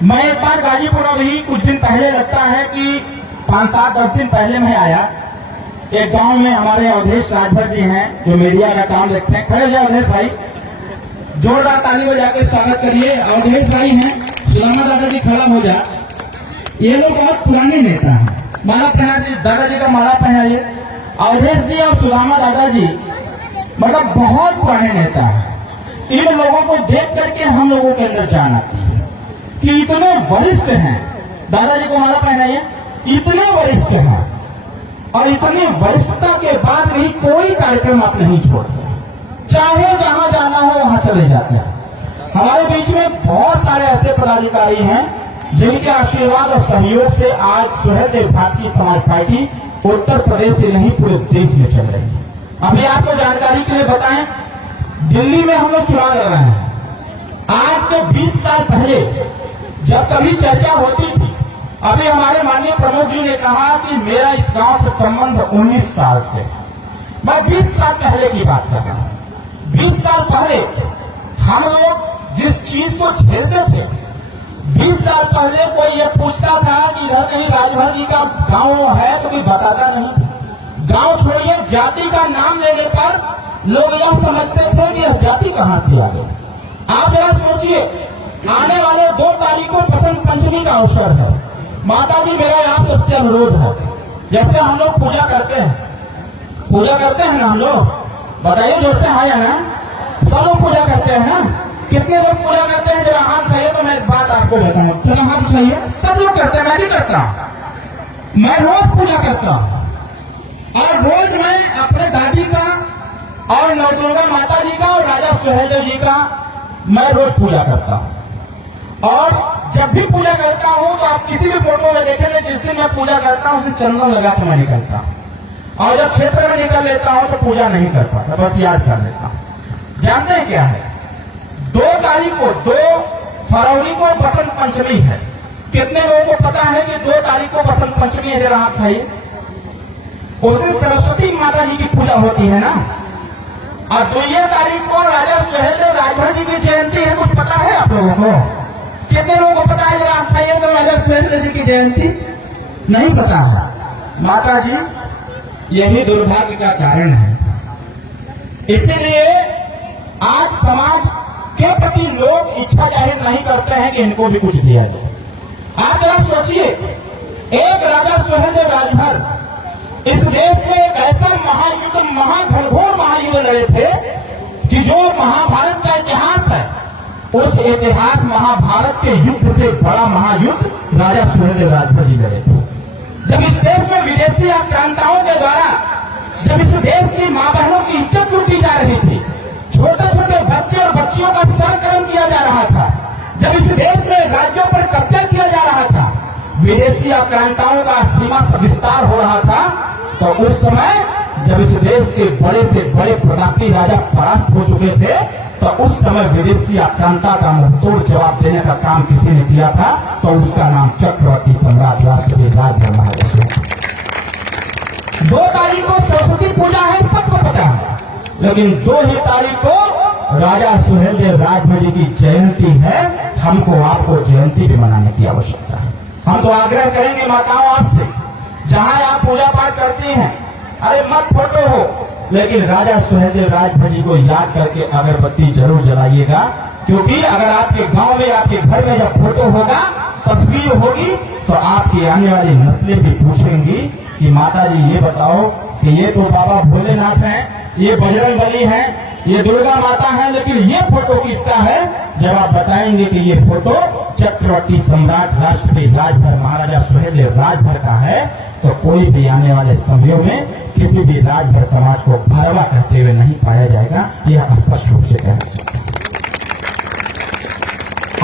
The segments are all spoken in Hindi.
मैं एक बार गाजीपुर अभी कुछ दिन पहले लगता है कि 5-7-10 दिन पहले मैं आया। एक गांव में हमारे अवधेश राजभर जी हैं जो मीडिया का काम देखते हैं। खड़े हो अवधेश भाई, जोरदार ताली बजा के स्वागत करिए। अवधेश भाई हैं, सुदामा दादाजी खड़ा हो जा। ये लोग बहुत पुराने नेता हैं। माला पहना जी, दादाजी का माला पहनाइए। अवधेश जी और सुदामा दादाजी मतलब बहुत पुराने नेता हैं। इन लोगों को देख करके हम लोगों के अंदर जान आती है कि इतने वरिष्ठ हैं। दादाजी को माला पहनाइए। इतने वरिष्ठ हैं और इतनी वरिष्ठता के बाद भी कोई कार्यक्रम आप नहीं छोड़ते, चाहे जहां जाना हो वहां चले जाते हैं। हमारे बीच में बहुत सारे ऐसे पदाधिकारी हैं जिनके आशीर्वाद और सहयोग से आज सुहेलदेव भारतीय समाज पार्टी उत्तर प्रदेश से नहीं पूरे देश में चल रही है। अभी आपको जानकारी के लिए बताएं, दिल्ली में हम लोग चुनाव लड़ रहे हैं। आज के 20 साल पहले जब कभी चर्चा होती थी, अभी हमारे माननीय प्रमुख जी ने कहा कि मेरा इस गांव से संबंध 19 साल से। मैं 20 साल पहले की बात कर रहा हूं। 20 साल पहले हम लोग जिस चीज को झेलते थे, 20 साल पहले कोई ये पूछता था कि इधर कहीं राजभर जी का गांव है तो कोई बताता नहीं। गांव छोड़िए, जाति का नाम लेने पर लोग यह समझते थे कि यह जाति कहां से आ गई। आप जरा सोचिए, आने वाले 2 तारीख को बसंत पंचमी का अवसर है। माता जी, मेरा आप सबसे अनुरोध है, जैसे हम लोग पूजा करते हैं ना, हम लोग बताइए जोर से, हाँ या ना? सब लोग पूजा करते हैं ना? कितने लोग पूजा करते हैं? जरा हाथ उठाइए तो मैं एक बात आपको बताऊं। चलो हाथ उठाइए। सब लोग करते हैं, मैं भी करता हूं। मैं रोज पूजा करता हूं और रोज मैं अपने दादी का और नवदुर्गा माता जी का और राजा सुहेलदेव जी का मैं रोज पूजा करता हूं। और जब भी पूजा करता हूं तो आप किसी भी फोटो में देखेंगे, जिस दिन मैं पूजा करता हूं उसे चंदन लगा कर मैं निकलता हूं। और जब क्षेत्र में निकल लेता हूं तो पूजा नहीं कर पाता, बस याद कर लेता हूं। जानते हैं क्या है? 2 तारीख को, 2 फरवरी को बसंत पंचमी है। कितने लोगों को पता है कि 2 तारीख को बसंत पंचमी है? जरा हाथ है। उस दिन सरस्वती माता जी की पूजा होती है ना। और 2 तारीख को राजा सुहेलदेव राजभर जी की जयंती है। कुछ पता है आप लोगों को? कितने लोगों को पता है? जरा आप बताइए तो। राजा सुहेलदेव जी की जयंती नहीं पता है। माता जी, यही दुर्भाग्य का कारण है। इसीलिए आज समाज के प्रति लोग इच्छा जाहिर नहीं करते हैं कि इनको भी कुछ दिया जाए। आप जरा सोचिए, एक राजा सुहेलदेव राजभर इस देश में एक ऐसा महायुद्ध, महाघनघोर महायुद्ध लड़े थे कि जो महाभारत का इतिहास है, उस इतिहास महाभारत के युद्ध से बड़ा महायुद्ध राजा सुहेलदेव राजभर जी लड़े थे। जब इस देश में विदेशी आक्रांताओं के द्वारा जब इस देश की मां बहनों की इज्जत लूटी जा रही थी, छोटे छोटे बच्चे और बच्चियों का सरकर्म किया जा रहा था, जब इस देश में राज्यों पर कब्जा किया जा रहा था, विदेशी आक्रांताओं का सीमा से विस्तार हो रहा था, तो उस समय जब इस देश के बड़े से बड़े प्रतापी राजा परास्त हो चुके थे, तो उस समय विदेशी आक्रांता का मुंहतोड़ जवाब देने का काम किसी ने किया था, तो उसका नाम चक्रवर्ती सम्राट राष्ट्रपति राजभर महाराज। 2 तारीख को सरस्वती पूजा है, सबको पता है, लेकिन 2 ही तारीख को राजा सुहेलदेव राजभर जी की जयंती है। हमको आपको जयंती भी मनाने की आवश्यकता है। हम तो आग्रह करेंगे माताओं आपसे, जहां आप पूजा पाठ करती हैं, अरे मत फोटो हो, लेकिन राजा सुहेलदेव राजभर जी को याद करके अगरबत्ती जरूर जलाइएगा। क्योंकि अगर आपके गांव में, आपके घर में जब फोटो होगा, तस्वीर होगी, तो आपकी आने वाली नस्लें भी पूछेंगी कि माता जी ये बताओ कि ये तो बाबा भोलेनाथ हैं, ये बजरंग बली है, ये दुर्गा माता है, लेकिन ये फोटो किसका है? जब आप बताएंगे कि ये फोटो चक्रवर्ती सम्राट राष्ट्रपति राजभर महाराजा सुहेलदेव राजभर का है, तो कोई भी आने वाले समयों में किसी भी राजभर समाज को भरवा कहते हुए नहीं पाया जाएगा। यह स्पष्ट रूप से कहना चाहता हूं।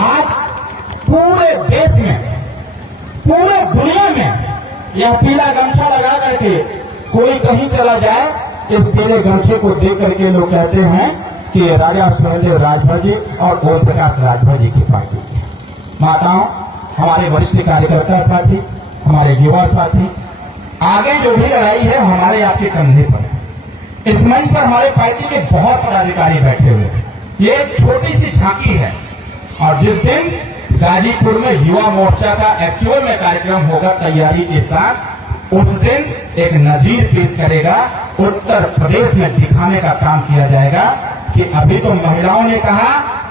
आज पूरे देश में, पूरे दुनिया में यह पीला गमछा लगा करके कोई कहीं चला जाए, इस पीले गमछे को देख करके लोग कहते हैं कि राजा सुहेलदेव राजभर जी और ओम प्रकाश राजभर जी की पार्टी। माताओं, हमारे वरिष्ठ कार्यकर्ता साथी, हमारे युवा साथी, आगे जो भी लड़ाई है हमारे आपके कंधे पर है। इस मंच पर हमारे पार्टी के बहुत पदाधिकारी बैठे हुए हैं। ये एक छोटी सी झांकी है, और जिस दिन गाजीपुर में युवा मोर्चा का एक्चुअल में कार्यक्रम होगा तैयारी के साथ। उस दिन एक नजीर पेश करेगा, उत्तर प्रदेश में दिखाने का काम किया जाएगा कि अभी तो महिलाओं ने कहा,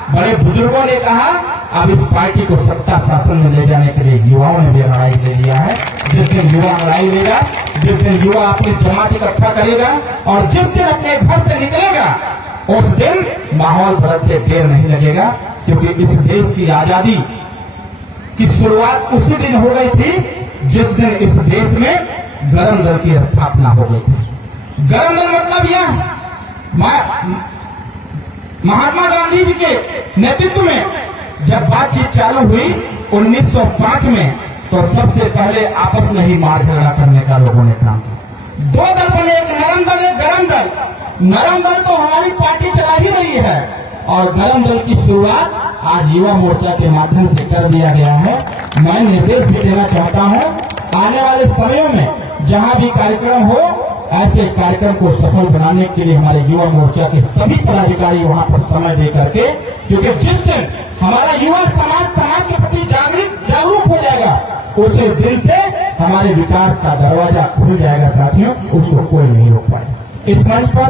बड़े बुजुर्गों ने कहा, अब इस पार्टी को सत्ता शासन में ले जाने के लिए युवाओं ने भी लड़ाई ले लिया है। जिस दिन युवा लड़ाई लेगा, जिस दिन युवा अपनी जमात इकट्ठा करेगा और जिस दिन अपने घर से निकलेगा, उस दिन माहौल बदलते देर नहीं लगेगा, क्योंकि इस देश की आजादी की शुरुआत उसी दिन हो गई थी जिस दिन इस देश में गरम दल की स्थापना हो गई थी। गरम दल मतलब यह महात्मा गांधी जी के नेतृत्व में जब बातचीत चालू हुई 1905 में, तो सबसे पहले आपस में ही मार झगड़ा करने का लोगों ने काम किया। दो दल बने, एक नरम दल, एक गरम दल। नरम दल तो हमारी पार्टी चला ही रही है और गरम दल की शुरुआत आज युवा मोर्चा के माध्यम से कर दिया गया है। मैं निर्देश भी देना चाहता हूं, आने वाले समयों में जहां भी कार्यक्रम हो, ऐसे कार्यक्रम को सफल बनाने के लिए हमारे युवा मोर्चा के सभी पदाधिकारी वहां पर समय दे करके, क्योंकि जिस दिन हमारा युवा समाज के प्रति जागरूक हो जाएगा, उसी दिन से हमारे विकास का दरवाजा खुल जाएगा साथियों, उसको कोई नहीं रोक पाएगा। इस मंच पर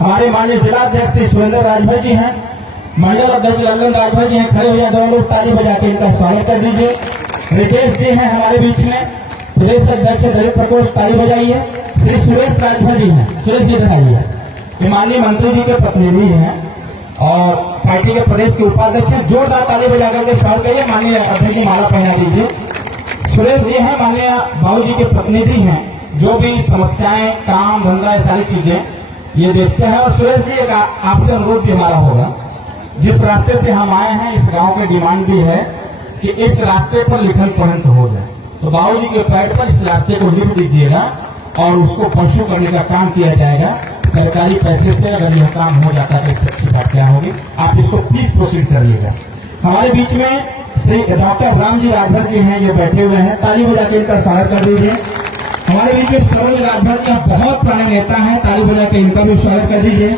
हमारे माननीय जिलाध्यक्ष श्री सुरेंद्र राजभर जी हैं, मंडल अध्यक्ष ललन राजभर जी हैं, खड़े हो जाए दोनों लोग, ताली बजा के इनका स्वागत कर दीजिए। रितेश जी हैं हमारे बीच में, प्रदेश अध्यक्ष दलित प्रकोष्ठ, ताली बजाइए। श्री सुरेश राजभर जी हैं, सुरेश जी बनाइए। माननीय मंत्री जी के प्रतिनिधि हैं और पार्टी के प्रदेश के उपाध्यक्ष हैं, जोरदार ताली बजा करके स्वागत करिए। माननीय अध्यक्ष जी माला पहना दीजिए। सुरेश जी हैं माननीय बाबू जी के प्रतिनिधि हैं, जो भी समस्याएं, काम धंधा, सारी चीजें ये देखते हैं। और सुरेश जी, एक आपसे अनुरोध भी हमारा होगा, जिस रास्ते से हम आए हैं, इस गांव की डिमांड भी है कि इस रास्ते पर लिखन पढ़न हो जाए, तो बाबू जी के पैड पर इस रास्ते को लिख दीजिएगा और उसको पंचू करने का काम किया जाएगा सरकारी पैसे से। अगर यह काम हो जाता है तो अच्छी बात क्या होगी, आप इसको प्लीज प्रोसीड करिएगा। हमारे बीच में श्री डॉक्टर राम जी राजभर जी हैं, ये बैठे हुए हैं, ताली बजा के इनका स्वागत कर दीजिए। हमारे बीच में सरोज राजभर जी बहुत पुराने नेता हैं, ताली बजा के इनका भी स्वागत कर दीजिए।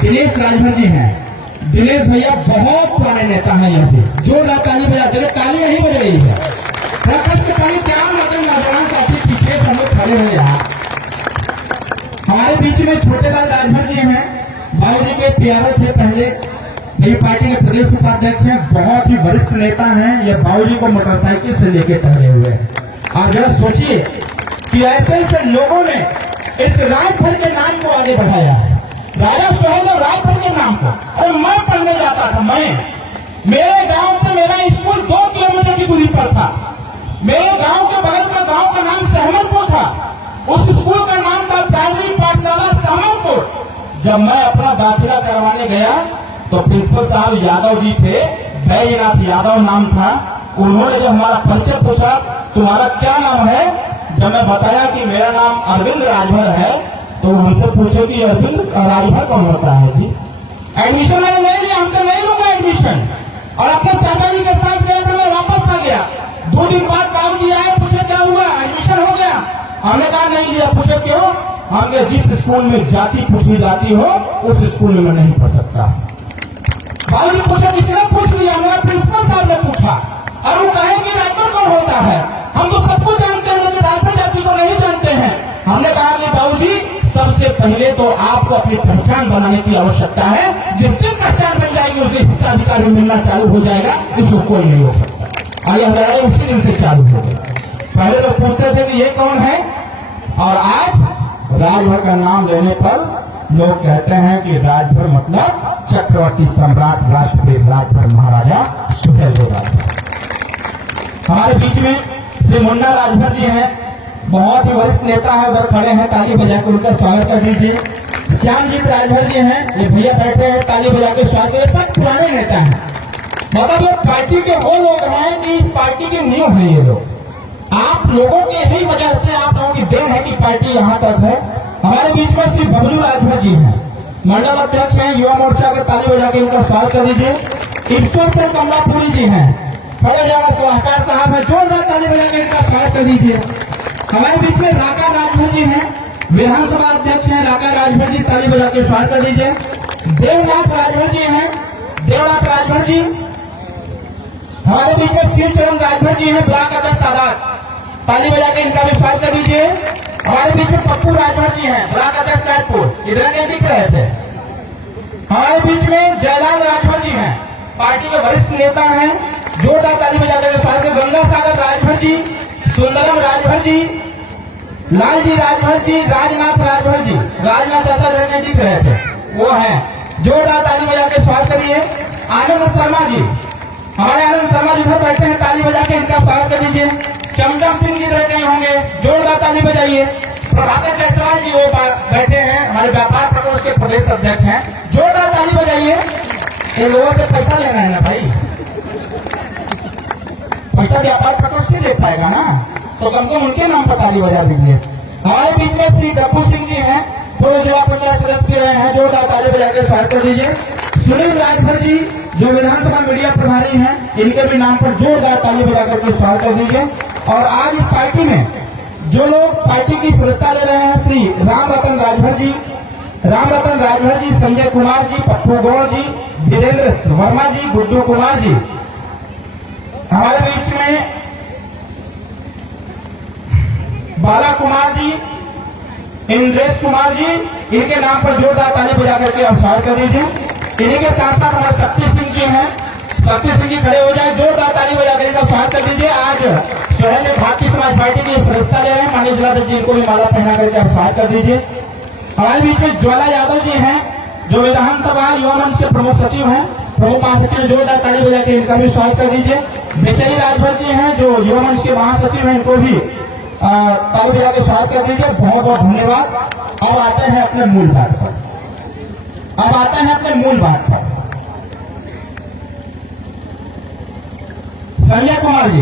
दिनेश राजभर जी हैं, दिनेश भैया बहुत पुराने नेता हैं, यह भी जोरदार ताली बजाते हैं। ताली नहीं बज रही है, ताली क्या मतलब नौजवान साथी पीछे हम लोग खड़े हुए यहाँ। हमारे बीच में छोटेलाल राजभर जी हैं, बाबू जी के प्यारे थे, पहले मेरी पार्टी के प्रदेश उपाध्यक्ष हैं, बहुत ही वरिष्ठ नेता हैं। ये बाबू जी को मोटरसाइकिल से लेके टहरे हुए हैं। आप जरा सोचिए कि ऐसे ऐसे लोगों ने इस राजभर के नाम को आगे बढ़ाया है, राजा सोहेल और राजभर के नाम को। और मैं पढ़ने जाता था, मेरे गांव से मेरा स्कूल 2 किलोमीटर की दूरी पर था। मेरे गांव के बगल का गांव का नाम सहमनपुर था, उस स्कूल का नाम था प्राइमरी पाठशाला सहमनपुर। जब मैं अपना दाखिला करवाने गया तो प्रिंसिपल साहब यादव जी थे, बैजनाथ यादव नाम था। उन्होंने जब हमारा परिचय पूछा, तुम्हारा क्या नाम है, जब मैं बताया कि मेरा नाम अरविंद राजभर है, तो हमसे पूछे कि अरविंद राजभर कौन होता है जी। एडमिशन मैंने नहीं लिया, हमको नहीं लूंगा एडमिशन, और अपने चाचा जी के साथ गया था, मैं वापस आ गया। 2 दिन बाद बाबू जी आए, पूछे क्या हुआ, एडमिशन हो गया। हमने कहा नहीं लिया। पूछे क्यों, हमने जिस स्कूल में जाति पूछी जाती हो उस स्कूल में मैं नहीं पढ़ सकता। बाबू जी पूछे, किसने पूछ लिया, मेरा प्रिंसिपल साहब ने पूछा। और वो कहे कि राजभर कौन होता है, हम तो सबको जानते हैं लेकिन राजभर जाति को नहीं जानते हैं। हमने कहा कि बाबू जी, सबसे पहले तो आपको अपनी पहचान बनाने की आवश्यकता है। जिस दिन पहचान बन जाएगी उस दिन हिस्साधिकार मिलना चालू हो जाएगा, इसको कोई नहीं रोक सकता। और यह लड़ाई उसी दिन से चालू हो गई। पहले तो पूछते थे कि ये कौन है, और आज राजभर का नाम लेने पर लोग कहते हैं कि राजभर मतलब चक्रवर्ती सम्राट राष्ट्रपति राजभर महाराजा सुहेलदेव राजभर। हमारे बीच में श्री मुन्ना राजभर जी हैं, बहुत ही वरिष्ठ नेता है, उधर खड़े हैं, ताली बजा के उनका स्वागत कर दीजिए। श्यामजीत राजभर जी हैं, ये भैया बैठे हैं, ताली बजा के स्वागत। ये सब पुराने नेता हैं, मतलब ये पार्टी के वो लोग हैं कि इस पार्टी की नींव है ये लोग। आप लोगों के ही वजह से, आप लोगों की देन है कि पार्टी यहाँ तक है। हमारे बीच में श्री बबलू राजभर जी हैं, मंडल अध्यक्ष हैं युवा मोर्चा के, ताली बजा के उनका स्वागत कर दीजिए। ईश्वर से कमलापुरी जी हैं, खड़े जगह सलाहकार साहब है, जोरदार ताली बजा के इनका स्वागत कर दीजिए। हमारे बीच में राका राजभर जी हैं, विधानसभा अध्यक्ष हैं राका राजभर जी, ताली बजा के स्वागत कर दीजिए। देवनाथ राजभर जी हैं, देवनाथ राजभर जी हमारे बीच में शिव चरण राजभर जी हैं, ब्लॉक अध्यक्ष सादात, ताली बजा के इनका भी स्वागत कर दीजिए। हमारे बीच में पप्पू राजभर जी हैं, ब्लॉक अध्यक्ष सैदपुर, इधर नहीं दिख रहे थे। हमारे बीच में जयलाल राजभर जी हैं, पार्टी के वरिष्ठ नेता हैं, जोरदार ताली बजा कर स्वागत। गंगा सागर राजभर जी, सुंदरम राजभर जी, लालजी राजभर जी, राजनाथ राजभर जी, राजनाथ ऐसा नहीं दिख रहे थे, वो है, जोरदार ताली बजा के स्वागत करिए। आनंद शर्मा जी, हमारे आनंद शर्मा जी उधर बैठे हैं, ताली बजा के इनका स्वागत कर दीजिए। चमचम सिंह जी इधर कहीं होंगे, जोरदार ताली बजाइए। प्रभाकर जायसवाल जी वो बैठे हैं, हमारे व्यापार प्रकोष्ठ के प्रदेश अध्यक्ष हैं, जोरदार ताली बजाइए। इन लोगों से पैसा लेना है ना भाई, पैसा व्यापार प्रकोष्ठ ही दे पाएगा ना, तो कम से कम उनके नाम पर ताली बजा दीजिए। हमारे बीच में श्री डब्बू सिंह जी हैं, पूर्व जिला पंचायत सदस्य रहे हैं, जोरदार ताली बजा के स्वागत कर दीजिए। सुनील राजभर जी जो विधानसभा मीडिया प्रभारी हैं, इनके भी नाम पर जोरदार ताली बजा करके स्वागत कर दीजिए। और आज इस पार्टी में जो लोग पार्टी की सदस्यता ले रहे हैं, श्री राम रतन राजभर जी, संजय कुमार जी, पप्पू गौड़ जी, वीरेंद्र वर्मा जी, गुड्डू कुमार जी। हमारे बीच में बाला कुमार जी, इंद्रेश कुमार जी, इनके नाम पर जोरदार ताली बजा करके स्वागत कर दीजिए। इन्हीं के साथ साथ हमारे शक्ति सिंह जी हैं, शक्ति सिंह जी खड़े हो जाए, जोरदार ताली बजा कर इनका स्वागत कर दीजिए। आज सोहेल भारतीय समाज पार्टी की सदस्यता ले रहे हैं, माननीय जिलाध्यक्ष जी, इनको भी माला पहना करके स्वागत कर दीजिए। हमारे बीच में ज्वाला यादव जी हैं, जो विधानसभा युवा मंच के प्रमुख सचिव हैं, प्रमुख महासचिव, जोरदार ताली बजा के इनका भी स्वागत कर दीजिए। बेचरी राजभर जी हैं, जो युवा मंच के महासचिव हैं, इनको भी ताली बजा के स्वागत कर दीजिए। बहुत बहुत धन्यवाद। अब आते हैं अपने मूल बात पर, संजय कुमार जी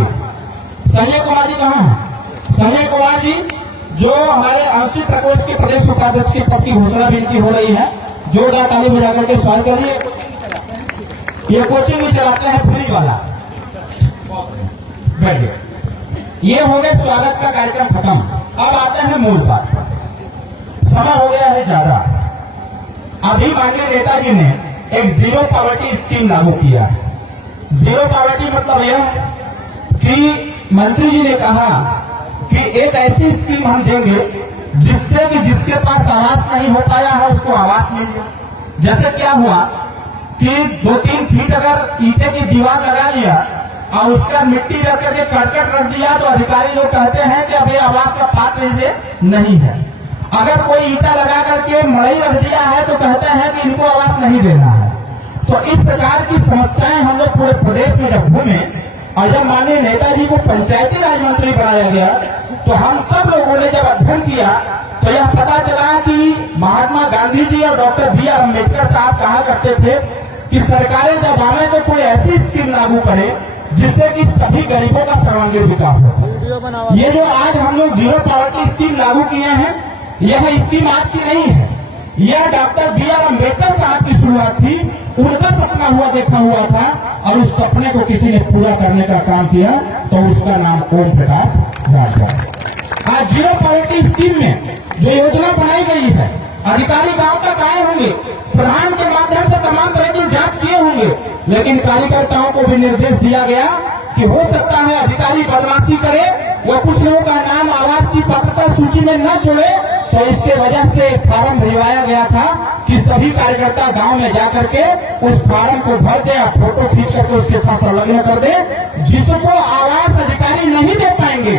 कहाँ हैं? संजय कुमार जी जो हमारे अनुसूचित प्रकोष्ठ के प्रदेश उपाध्यक्ष के पद की घोषणा भी इनकी हो रही है, जोरदार ताली बजा करके स्वागत करिए। ये कोचिंग भी चलाते हैं फ्री वाला। बैठिए। ये हो गया स्वागत का कार्यक्रम खत्म। अब आते हैं मूल बात पर। समय हो गया है ज्यादा। अभी माननीय नेताजी ने एक जीरो पॉवर्टी स्कीम लागू किया है। जीरो पॉवर्टी मतलब यह कि मंत्री जी ने कहा कि एक ऐसी स्कीम हम देंगे जिससे कि जिसके पास आवास नहीं हो पाया है उसको आवास मिल जाए। जैसे क्या हुआ कि 2-3 फीट अगर ईंटे की दीवार लगा लिया और उसका मिट्टी रख करके करकट रख दिया तो अधिकारी लोग कहते हैं कि अब ये आवास का पात्र ये नहीं है। अगर कोई ईंटा लगा करके मड़ई रख दिया है तो कहते हैं कि इनको आवास नहीं देना है। तो इस प्रकार की समस्याएं हम लोग पूरे प्रदेश में जब घूमे और जब माननीय नेताजी को पंचायती राज मंत्री बनाया गया तो हम सब लोगों ने जब अध्ययन किया तो यह पता चला कि महात्मा गांधी जी और डॉक्टर बी आर अम्बेडकर साहब कहा करते थे कि सरकारें जब आवे तो कोई ऐसी स्कीम लागू करे जिससे कि सभी गरीबों का सर्वांगीण विकास हो। ये जो आज हम लोग जीरो पॉवर्टी स्कीम लागू किए हैं, यह स्कीम आज की नहीं है। यह डॉक्टर बी आर अम्बेडकर साहब की शुरुआत थी। उनका सपना देखा हुआ था और उस सपने को किसी ने पूरा करने का काम किया तो उसका नाम ओम प्रकाश राजभर। आज जीरो पॉवर्टी स्कीम में जो योजना बनाई गई है, अधिकारी गांव तक आए होंगे, प्रधान के माध्यम से तमाम तरह की जांच किए होंगे, लेकिन कार्यकर्ताओं को भी निर्देश दिया गया कि हो सकता है अधिकारी बदमाशी करे, वो कुछ लोगों का नाम आवास की पात्रता सूची में न जुड़े, तो इसके वजह से फार्म भरवाया गया था कि सभी कार्यकर्ता गांव में जाकर के उस फार्म को भर दे और फोटो खींच करके उसके साथ संलग्न कर दे। जिसको आवास अधिकारी नहीं दे पाएंगे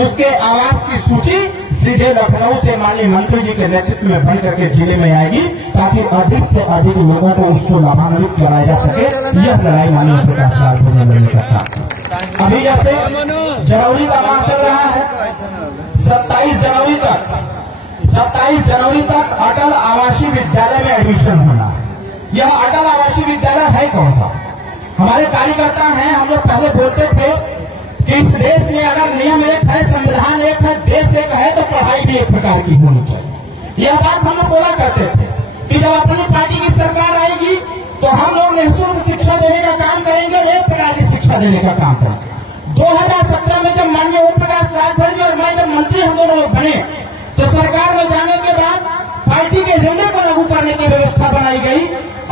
उसके आवास की सूची सीधे लखनऊ से माननीय मंत्री जी के नेतृत्व में बन करके जिले में आएगी ताकि अधिक से अधिक लोगों को उसको लाभान्वित कराया जा सके। यह लड़ाई माननीय प्रकाश राजभर ने लड़ने का था। अभी जैसे जनवरी का माह चल रहा है, 27 जनवरी तक अटल आवासीय विद्यालय में एडमिशन होना। यह अटल आवासीय विद्यालय है कौन सा? हमारे कार्यकर्ता हैं, हम लोग पहले बोलते थे कि इस देश में अगर नियम एक है, संविधान एक है, देश एक है तो पढ़ाई भी एक प्रकार की होनी चाहिए। यह बात हम लोग बोला करते थे कि जब अपनी पार्टी की सरकार आएगी तो हम लोग निःशुल्क शिक्षा देने का काम करेंगे, एक प्रकार की शिक्षा देने का काम करेंगे। 2017 में जब माननीय ओम प्रकाश राजभर जी और मैं जब मंत्री हम दोनों लोग बने तो सरकार में जाने के बाद पार्टी के एजेंडे को लागू करने की व्यवस्था बनाई गई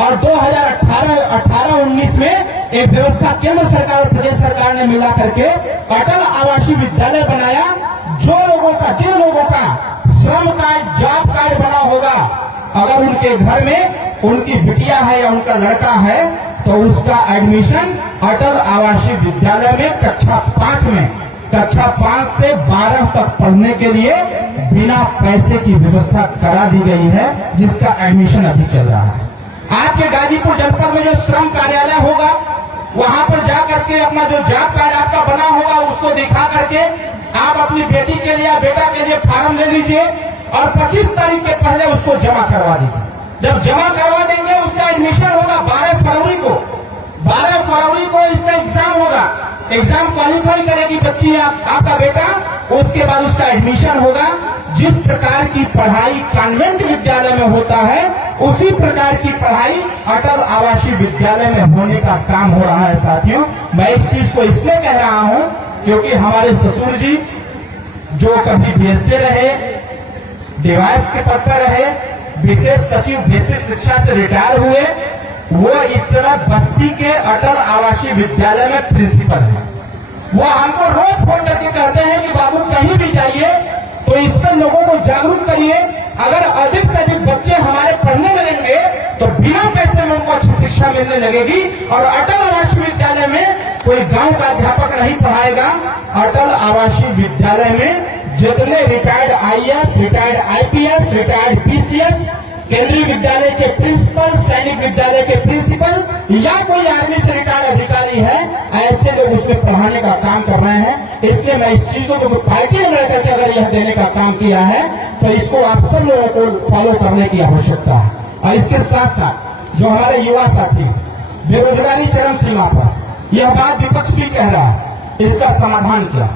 और 2018-19 में एक व्यवस्था केंद्र सरकार और प्रदेश सरकार ने मिला करके अटल आवासीय विद्यालय बनाया। जिन लोगों का श्रम कार्ड, जॉब कार्ड बना होगा, अगर उनके घर में उनकी बिटिया है या उनका लड़का है तो उसका एडमिशन अटल आवासीय विद्यालय में कक्षा 5 से 12 तक पढ़ने के लिए बिना पैसे की व्यवस्था करा दी गई है, जिसका एडमिशन अभी चल रहा है। आपके गाजीपुर जनपद में जो श्रम कार्यालय होगा, वहां पर जाकर के अपना जो जॉब कार्ड आपका बना होगा उसको दिखा करके आप अपनी बेटी के लिए या बेटा के लिए फार्म ले लीजिए और 25 तारीख के पहले उसको जमा करवा दीजिए। जब जमा करवा देंगे उसका एडमिशन होगा 12 फरवरी को इसका एग्जाम होगा। एग्जाम क्वालिफाई करेगी बच्ची आपका बेटा, उसके बाद उसका एडमिशन होगा। जिस प्रकार की पढ़ाई कॉन्वेंट विद्यालय में होता है उसी प्रकार की पढ़ाई अटल आवासीय विद्यालय में होने का काम हो रहा है। साथियों, मैं इस चीज को इसलिए कह रहा हूं क्योंकि हमारे ससुर जी जो कभी बीएसए रहे, डिवाइस के पद पर रहे, विशेष सचिव बेसिक शिक्षा से रिटायर हुए, वो इस समय बस्ती के अटल आवासीय विद्यालय में प्रिंसिपल है। वो हमको रोज फोन करके कहते हैं कि बाबू कहीं भी जाइए तो इस पर लोगों को जागरूक करिए। अगर अधिक से अधिक बच्चे हमारे पढ़ने लगेंगे तो बिना पैसे में उनको अच्छी शिक्षा मिलने लगेगी। और अटल आवासीय विद्यालय में कोई गांव का अध्यापक नहीं पढ़ाएगा। अटल आवासीय विद्यालय में जितने retired IAS, retired IPS, retired PCS, केंद्रीय विद्यालय के प्रिंसिपल, सैनिक विद्यालय के प्रिंसिपल या कोई आर्मी से रिटायर्ड अधिकारी है, ऐसे लोग उसमें पढ़ाने का काम कर रहे हैं। इसलिए मैं इस चीज को पार्टी ने मिलकर के अगर यह देने का काम किया है तो इसको आप सब लोगों को फॉलो करने की आवश्यकता है। और इसके साथ साथ जो हमारे युवा साथी बेरोजगारी चरम सीमा पर, यह बात विपक्ष भी कह रहा है, इसका समाधान क्या?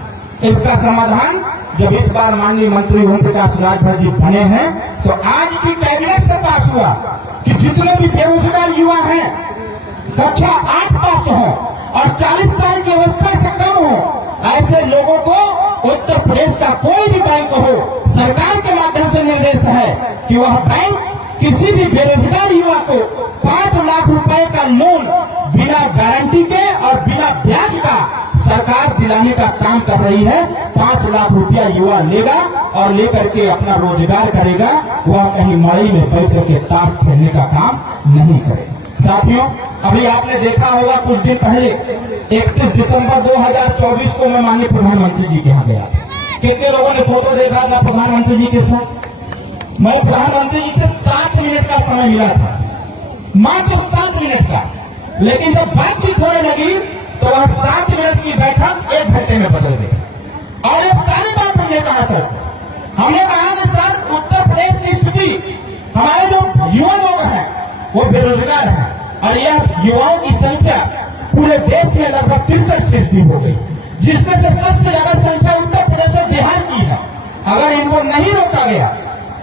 इसका समाधान जब इस बार माननीय मंत्री ओम प्रकाश राजभर जी बने हैं तो आज की कैबिनेट से पास हुआ कि जितने भी बेरोजगार युवा हैं कक्षा 8 पास हो और 40 साल की अवस्था से कम हो, ऐसे लोगों को उत्तर प्रदेश का कोई भी बैंक हो, सरकार के माध्यम से निर्देश है कि वह बैंक किसी भी बेरोजगार युवा को 5 लाख रुपए का लोन बिना गारंटी के और बिना ब्याज का सरकार दिलाने का काम कर रही है। 5 लाख रुपया युवा लेगा और लेकर के अपना रोजगार करेगा, वह कहीं मड़ई में बैठ करके ताश खेलने का काम नहीं करेगा। साथियों, अभी आपने देखा होगा कुछ दिन पहले 31 दिसंबर 2024 को मैं माननीय प्रधानमंत्री जी के यहाँ गया था। कितने लोगों ने फोटो देखा था प्रधानमंत्री जी के साथ? मैं प्रधानमंत्री जी से 7 मिनट का समय मिला था, मात्र 7 मिनट का। लेकिन जब बातचीत होने लगी तो वह 7 मिनट की बैठक 1 घंटे में बदल गई। और ये सारी बात हमने कहा सर, हमने कहा कि सर उत्तर प्रदेश की स्थिति, हमारे जो युवा लोग हैं वो बेरोजगार हैं और यह युवाओं की संख्या पूरे देश में लगभग 63% हो गई, जिसमें से सबसे ज्यादा संख्या उत्तर प्रदेश और बिहार की है। अगर इनको नहीं रोका गया,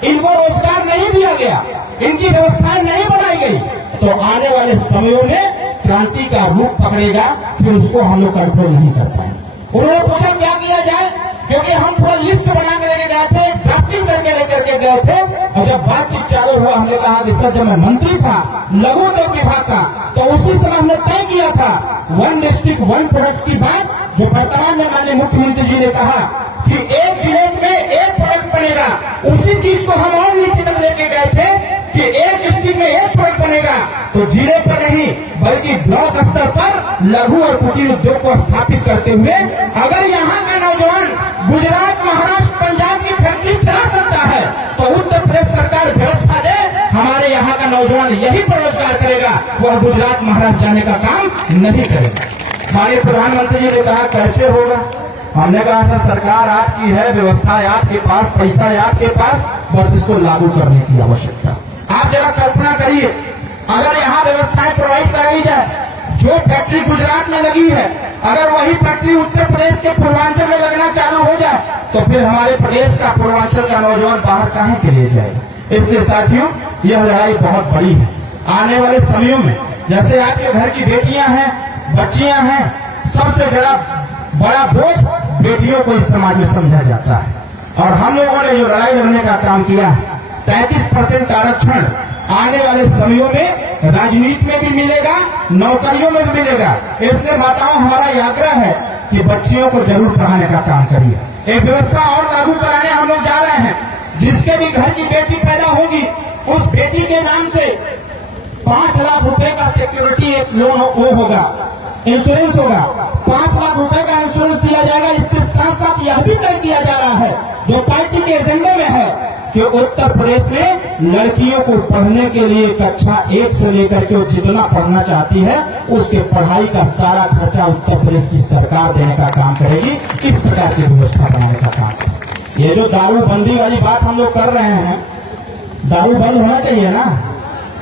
इनको रोजगार नहीं दिया गया, इनकी व्यवस्थाएं नहीं बनाई गई तो आने वाले समयों में क्रांति का रूप पकड़ेगा, फिर उसको हम लोग कंट्रोल नहीं कर पाएंगे। उन्होंने पूछा क्या किया जाए, क्योंकि हम पूरा लिस्ट बना के लेके गए थे, ड्राफ्टिंग करके लेकर के गए थे। और जब बातचीत चालू हुआ हमने कहा कि सर जब मैं मंत्री था लघु उद्योग विभाग का तो उसी समय हमने तय किया था 1 डिस्ट्रिक्ट 1 प्रोडक्ट की बात, जो वर्तमान में माननीय मुख्यमंत्री जी ने कहा कि एक जिले में 1 प्रोडक्ट बनेगा। उसी चीज को हम और नीचे तक लेके गए थे कि 1 डिस्ट्रिक्ट में 1 प्रोडक्ट बनेगा, तो जिले पर नहीं बल्कि ब्लॉक स्तर पर लघु और कुटीर उद्योग को स्थापित करते हुए अगर यहाँ का नौजवान गुजरात, महाराष्ट्र, पंजाब की फैक्ट्री चला सकता है तो उत्तर प्रदेश सरकार व्यवस्था दे, हमारे यहाँ का नौजवान यही पर रोजगार करेगा, वह गुजरात, महाराष्ट्र जाने का काम नहीं करेगा। माननीय प्रधानमंत्री जी ने कहा कैसे होगा? हमने कहा सर सरकार आपकी है, व्यवस्था है आपके पास, पैसा है आपके पास, बस इसको लागू करने की आवश्यकता। आप जरा कल्पना करिए, अगर यहाँ व्यवस्थाएं प्रोवाइड कराई जाए, जो फैक्ट्री गुजरात में लगी है अगर वही फैक्ट्री उत्तर प्रदेश के पूर्वांचल में लगना चालू हो जाए तो फिर हमारे प्रदेश का पूर्वांचल का नौजवान बाहर काहे के लिए जाएगा? इसलिए साथियों, यह लड़ाई बहुत बड़ी है। आने वाले समयों में जैसे आपके घर की बेटियां हैं, बच्चियां हैं, सबसे बड़ा बोझ बेटियों को इस समाज में समझा जाता है। और हम लोगों ने जो लड़ाई लड़ने का काम किया है 33% आरक्षण आने वाले समयों में राजनीति में भी मिलेगा, नौकरियों में भी मिलेगा। इसलिए माताओं, हमारा यह आग्रह है कि बच्चियों को जरूर पढ़ाने का काम करिए। एक व्यवस्था और लागू कराने हम लोग जा रहे हैं, जिसके भी घर की बेटी पैदा होगी उस बेटी के नाम से 5 लाख रुपए का सिक्योरिटी लोन वो होगा, इंश्योरेंस होगा। 5 लाख रुपए का इंश्योरेंस दिया जाएगा। इसके साथ साथ यह भी तय किया जा रहा है, जो पार्टी के एजेंडे में है, कि उत्तर प्रदेश में लड़कियों को पढ़ने के लिए कक्षा 1 से लेकर के वो जितना पढ़ना चाहती है उसके पढ़ाई का सारा खर्चा उत्तर प्रदेश की सरकार देने का काम करेगी। इस प्रकार की व्यवस्था बनाने का काम। ये जो दारूबंदी वाली बात हम लोग कर रहे हैं, दारू बंद होना चाहिए ना।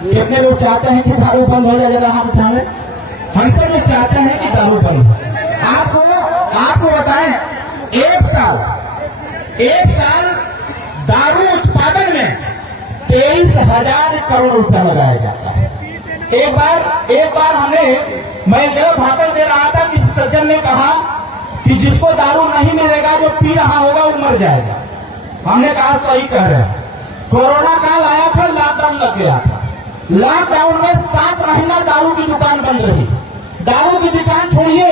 कितने लोग चाहते हैं कि दारू बंद हो जाए? जरा हाथ उठाएं। हम सब लोग चाहते हैं कि दारू बंद हो। आपको बताएं, एक साल दारू उत्पादन में 23,000 करोड़ रुपया लगाया जाता है। एक बार मैं जब भाषण दे रहा था, किसी सज्जन ने कहा कि जिसको दारू नहीं मिलेगा, जो पी रहा होगा वो मर जाएगा। हमने कहा सही कह रहे हैं। कोरोना काल आया था, लॉकडाउन लग गया था। लॉकडाउन में 7 महीना दारू की दुकान बंद रही। दारू की दुकान छोड़िए,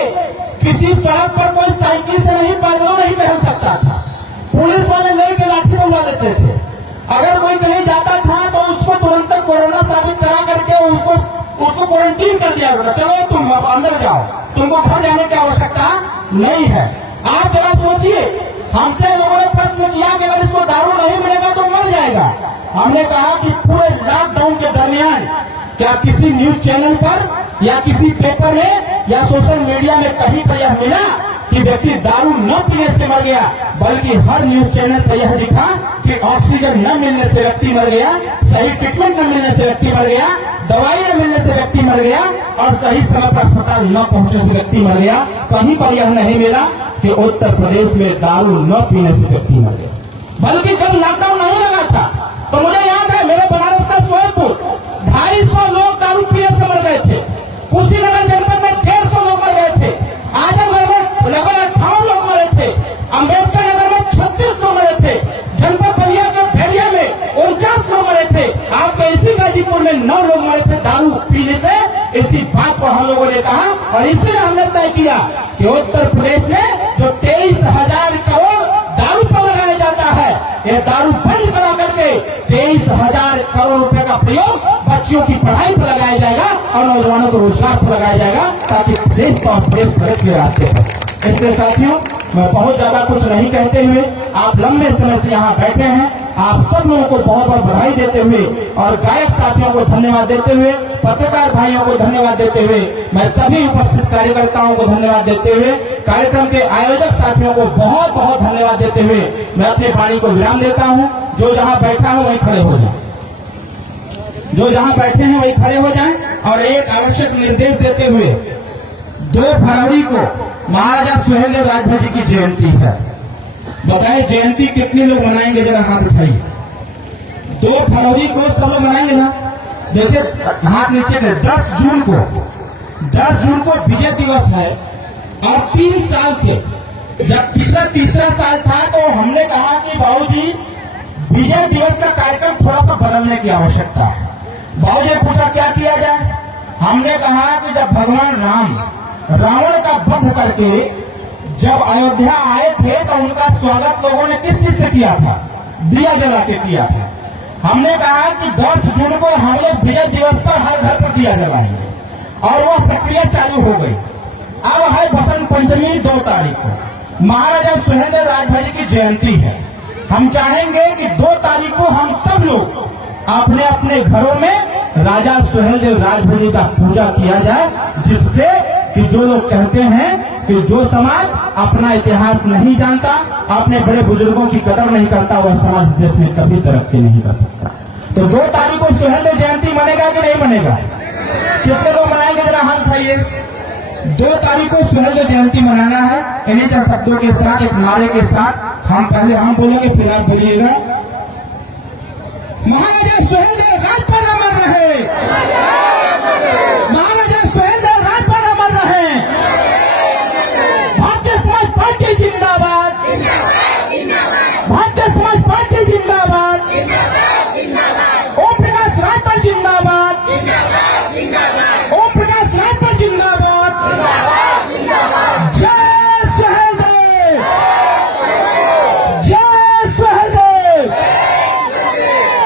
किसी सड़क पर कोई साइकिल से नहीं, पैदल नहीं टहल सकता था। पुलिस वाले लेके लाठी डलवा देते थे। अगर कोई कहीं जाता था तो उसको तुरंत कोरोना साबित करा करके उसको क्वारंटीन कर दिया गया। चलो तुम अब अंदर जाओ, तुमको घर जाने की आवश्यकता नहीं है। आप जरा सोचिए, हमसे लोगों ने प्रश्न किया कि अगर इसको दारू नहीं मिलेगा तो मर जाएगा। हमने कहा कि पूरे लॉकडाउन के दरमियान क्या किसी न्यूज चैनल पर या किसी पेपर में या सोशल मीडिया में कहीं पर यह मिला कि व्यक्ति दारू न पीने से मर गया? बल्कि हर न्यूज चैनल पर यह दिखा कि ऑक्सीजन न मिलने से व्यक्ति मर गया, सही ट्रीटमेंट न मिलने से व्यक्ति मर गया, दवाई न मिलने से व्यक्ति मर गया और सही समय पर अस्पताल न पहुंचने से व्यक्ति मर गया। कहीं पर यह नहीं मिला कि उत्तर प्रदेश में दारू न पीने से व्यक्ति मर गया। बल्कि जब लॉकडाउन नहीं लगा था तो मुझे याद है, मेरे बनारस का सोनपुर 250 लोग दारू पीने से मर गए थे। कुशीनगर जनपद में 150 लोग मर गए थे। आजमगढ़ में लगभग 58 लोग मरे थे। अम्बेडकर नगर में 36 लोग मरे थे। जनपद बलिया के भेड़िया में 49 लोग मरे थे। आपके इसी गाजीपुर में 9 लोग मरे थे दारू पीने से। इसी बात को हम लोगों ने कहा और इसलिए हमने तय किया कि उत्तर प्रदेश में जो 23,000 करोड़ दारू पर लगाया जाता है, ये दारू बंद करा करके 23,000 करोड़ रुपए का प्रयोग बच्चियों की पढ़ाई पर लगाया जाएगा और नौजवानों को रोजगार पर लगाया जाएगा, ताकि देश का प्रदेश प्रगति के रास्ते पर। इसलिए साथियों, मैं बहुत ज्यादा कुछ नहीं कहते हुए, आप लंबे समय से यहाँ बैठे हैं, आप सब लोगों को बहुत बहुत बधाई देते हुए और गायक साथियों को धन्यवाद देते हुए, पत्रकार भाइयों को धन्यवाद देते हुए, मैं सभी उपस्थित कार्यकर्ताओं को धन्यवाद देते हुए, कार्यक्रम के आयोजक साथियों को बहुत बहुत धन्यवाद देते हुए मैं अपनी वाणी को विराम देता हूँ। जो जहाँ बैठा हो वहीं खड़े हो जाए, जो जहाँ बैठे हैं वहीं खड़े हो जाएं। और एक आवश्यक निर्देश देते हुए, 2 फरवरी को महाराजा सुहेलदेव राजभर जी की जयंती है। बताएं जयंती कितने लोग मनाएंगे? जरा हाथ उठाइए। 2 फरवरी को सब लोग मनाएंगे ना? देखिए हाथ नीचे कर। 10 जून को विजय दिवस है। और 3 साल से, जब पिछला तीसरा साल था तो हमने कहा कि बाबूजी विजय दिवस का कार्यक्रम थोड़ा सा बदलने की आवश्यकता है। बाबूजी ने पूछा क्या किया जाए? हमने कहा कि जब भगवान राम रावण का वध करके जब अयोध्या आए थे तो उनका स्वागत लोगों ने किस चीज से किया था? दिया जला के किया था। हमने कहा कि 10 जून को हम लोग विजय दिवस पर हर घर पर दिया जलाएंगे और वह प्रक्रिया चालू हो गई। अब है बसंत पंचमी 2 तारीख को महाराजा सुहेलदेव राजभर जी की जयंती है। हम चाहेंगे कि 2 तारीख को हम सब लोग अपने अपने घरों में राजा सुहेलदेव राजभर जी का पूजा किया जाए, जिससे कि जो लोग कहते हैं कि जो समाज अपना इतिहास नहीं जानता, अपने बड़े बुजुर्गों की कदर नहीं करता, वह समाज देश में कभी तरक्की नहीं कर सकता। तो 2 तारीख को सुहेलदेव जयंती मनेगा कि नहीं मनेगा? कितने लोग मनाएंगे? जरा हाथ उठाइए। 2 तारीख को सुहेलदेव जयंती मनाना है। इन्हीं के शब्दों के साथ, एक नारे के साथ हम बोलेंगे, फिर आप बोलिएगा। महाराजा सुहेलदेव राजभर अमर रहे, महाराजा सुहेलदेव राजभर अमर रहे, भारतीय समाज पार्टी जिंदाबाद, भारतीय समाज पार्टी जिंदाबाद।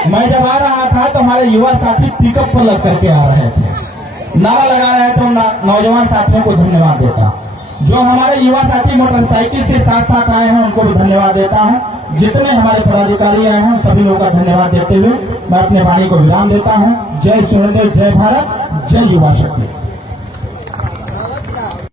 मैं जब आ रहा था तो हमारे युवा साथी पिकअप पर लग करके आ रहे थे, नारा लगा रहे थे। नौजवान साथियों को धन्यवाद देता हूँ। जो हमारे युवा साथी मोटरसाइकिल से साथ साथ आए हैं उनको भी धन्यवाद देता हूँ। जितने हमारे पदाधिकारी आए हैं सभी लोगों का धन्यवाद देते हुए मैं अपने वाणी को विराम देता हूँ। जय सूर्यदेव, जय भारत, जय युवा शक्ति।